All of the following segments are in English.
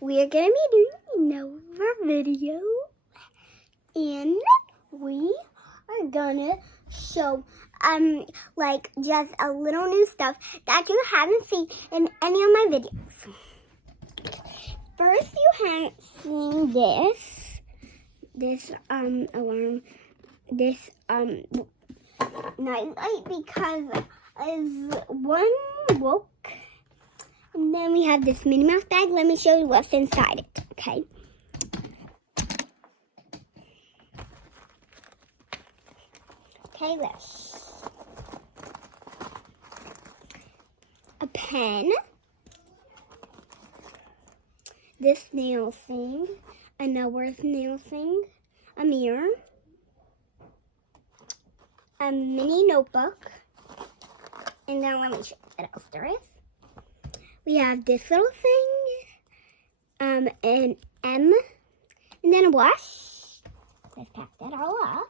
we are going to be doing another video. And we are going to show like just a little new stuff that you haven't seen in any of my videos. First, you haven't seen this alarm, this nightlight, because one woke. And then we have this Minnie Mouse bag. Let me show you what's inside it, okay? Okay, let's. A pen. This nail thing. Another nail thing. A mirror. A mini notebook. And then let me show you what else there is. We have this little thing, an M, and then a wash. Let's pack that all up.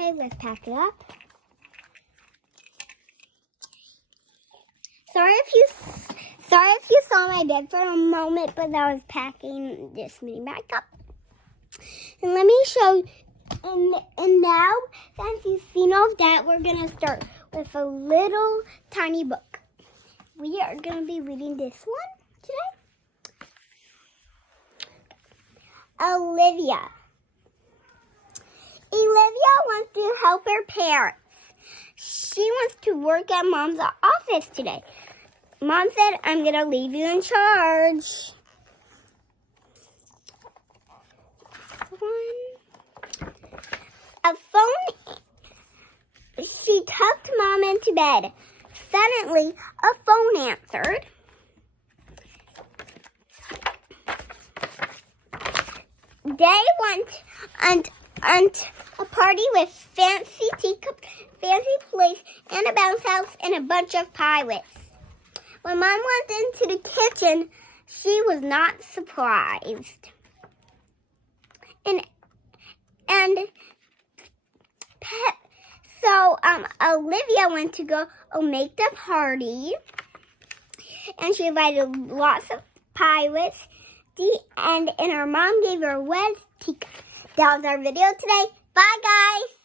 Okay, let's pack it up. Sorry if you saw my bed for a moment, but I was packing this mini bag up. And let me show you. And now, since you've seen all of that, we're gonna start with a little tiny book. We are gonna be reading this one today. Olivia wants to help her parents. She wants to work at Mom's office today. Mom said, I'm going to leave you in charge. A phone. She tucked Mom into bed. Suddenly, a phone answered. They went and a party with fancy teacup, fancy plates, and a bounce house, and a bunch of pirates. When Mom went into the kitchen, she was not surprised. So Olivia went to go make the party, and she invited lots of pirates. And her mom gave her a wet teacup. That was our video today. Bye, guys.